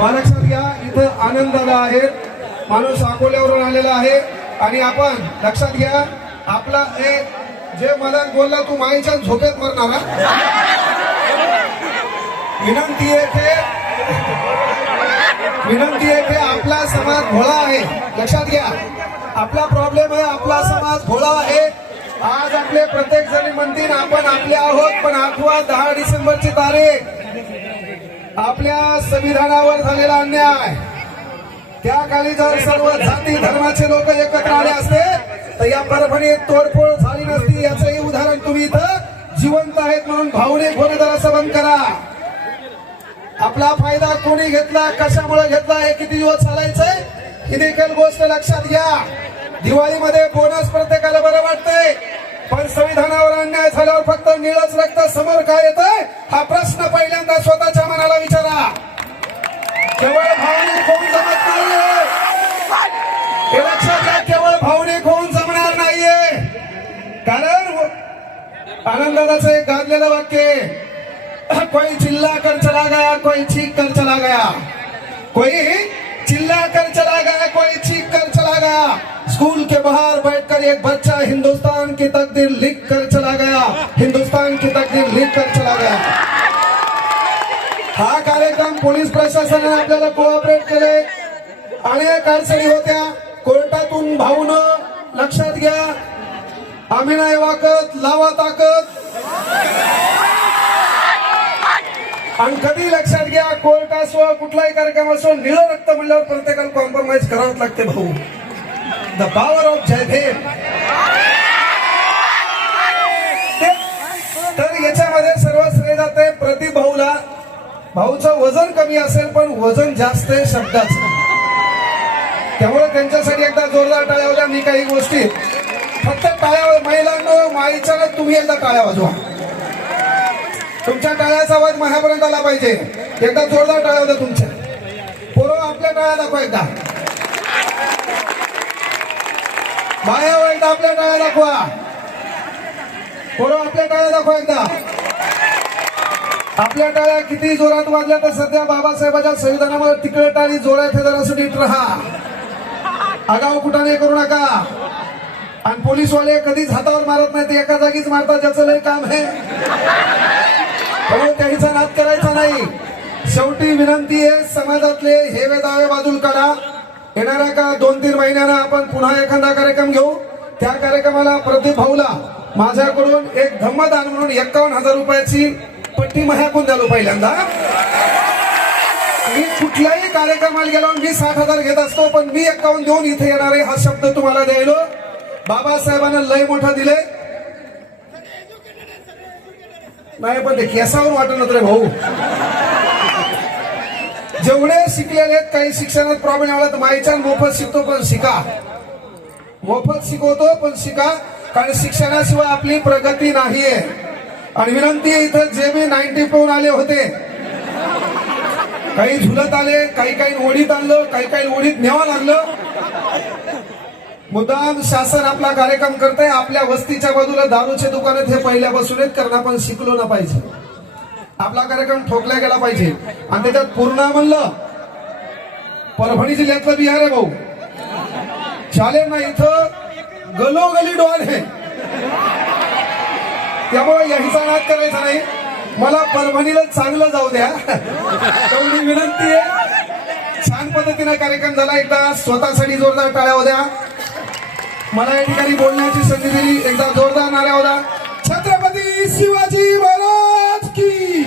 लक्षात घ्या, इथं आनंदाला आहेत, माणूस अकोल्यावरून आलेला आहे आणि आपण लक्षात घ्या, आपला एक जे मला बोलला तू माईच्या झोपेत मरणार, विनंती आहे आपला समाज भोळा आहे. लक्षात घ्या, आपला प्रॉब्लेम आहे, आपला समाज भोळा आहे. आज आपले प्रत्येक जण म्हणतील आपण आपले आहोत, पण 10 डिसेंबरची तारीख आपल्या संविधानावर झालेला अन्याय, त्या काळी जर सर्व जाती धर्माचे लोक एकत्र आले असते तर या परभणीत तोडफोड झाली नसती. याचंही उदाहरण तुम्ही इथं जिवंत आहेत म्हणून भावनिक होणे जरा बंद करा. आपला फायदा कोणी घेतला, कशामुळे घेतला, हे किती दिवस चालायचंय ही देखील गोष्ट लक्षात घ्या. दिवाळीमध्ये बोनस प्रत्येकाला बरं वाटतंय, पण संविधानावर अन्याय झाल्यावर फक्त निळच रक्त समोर काय येतंय हा प्रश्न पहिल्यांदा स्वतःच्या मनाला विचारा. केवळ भावनिक होऊन जमत नाहीये, हे लक्षात घ्या, केवळ भावनिक होऊन जमणार नाहीये. कारण आनंदाचं एक गाजलेलं वाक्य, कोई चिल्ला कर चला गया, कोई चीख कर चला गया, कोई चिल्ला कर चला गया, कोई चीख कर चला गया. स्कूल के बाहर बैठकर एक बच्चा हिंदुस्तान की तकदीर लिख कर चला गया, हिंदुस्तान की तकदीर लिख कर चला गया. हा कार्यक्रम पोलीस प्रशासनाने आपल्याला कोऑपरेट केले. अनेक अडचणी होत्या, कोर्टातून भाऊनं लक्षात घ्या, आम्ही नाही वाकत, लावा ताकद. आणि कधी लक्षात घ्या, कोर्ट असो कुठलाही कार्यक्रम असो, निळं रक्त म्हणल्यावर प्रत्येकाला कॉम्प्रोमाइज करावंच लागते भाऊ. द पॉवर ऑफ जय भीम. तर याच्यामध्ये सर्व श्रेय जाते प्रतिभाऊला. भाऊचं वजन कमी असेल पण वजन जास्त आहे शब्दाचं, त्यामुळे त्यांच्यासाठी एकदा जोरदार टाळ्या वाजवा. मी काही गोष्टी फक्त टाळ्या, महिलांनो माईच्या तुम्ही एकदा टाळ्या वाजवा, तुमच्या टाळ्याचा आवाज माझ्यापर्यंत आला पाहिजे. एकदा जोरदार टाळ्या होत्या तुमच्या. पोरं आपल्या टाळ्या दाखवा एकदा, बाया एकदा आपल्या टाळ्या दाखवा, पोरं आपल्या टाळ्या दाखवा एकदा. आपल्या टाळ्या किती जोरात वाजल्या तर सध्या बाबासाहेबांच्या संविधानामध्ये तिकडे टाळी जोरात हे जरा नीट राहा, आगाऊ कुठाने करू नका. आणि पोलीसवाले कधीच हातावर मारत नाही, ते एका जागीच मारतात, ज्याचं लय काम आहे त्याचा नाद करायचा नाही. शेवटी विनंती आहे, समाजातले हेवे दावे बाजूला काढा. येणाऱ्या का 2-3 महिन्यानं आपण पुन्हा एखादा कार्यक्रम घेऊ. त्या कार्यक्रमाला प्रतिभाऊला माझ्याकडून एक धम्मदान म्हणून 51,000 रुपयाची पट्टी माझ्याकडून द्यालो. पहिल्यांदा मी कुठल्याही कार्यक्रमाला गेलो मी 60,000 घेत असतो, पण मी 51 देऊन इथे येणार आहे हा शब्द तुम्हाला द्यायलो. बाबासाहेबांना लय मोठा दिले नाही, पण ते केसावर वाटत रे भाऊ. जेवढे शिकलेले आहेत, काही शिक्षणात प्रॉब्लेम आला तर माईच्या मोफत शिकतो पण शिका, मोफत शिकवतो पण शिका, कारण शिक्षणाशिवाय आपली प्रगती नाहीये. आणि विनंती आहे, इथं जे मी 90 पाहून आले होते, काही झुलत आले, काही ओढीत आणलं, काही ओढीत न्यावं लागलं. मुद्दाम शासन आपला कार्यक्रम करतंय. आपल्या वस्तीच्या बाजूला दारूचे दुकानात हे पहिल्यापासून आहेत, कारण आपण शिकलो ना पाहिजे, आपला कार्यक्रम ठोकला गेला पाहिजे. आणि त्याच्यात पूर्ण म्हणलं परभणी जिल्ह्यातलं बिहार आहे भाऊ, चालेल ना, इथं गलोगली डॉल आहे, त्यामुळे याहीचा नाद करायचा नाही. मला परभणीला चांगलं जाऊ द्या तेवढी विनंती आहे. छान पद्धतीने कार्यक्रम झाला, एकदा स्वतःसाठी जोरदार टाळ्या होत्या. मला या ठिकाणी बोलण्याची संधी दिली, एकदा जोरदार नाऱ्या होता. छत्रपती शिवाजी महाराज की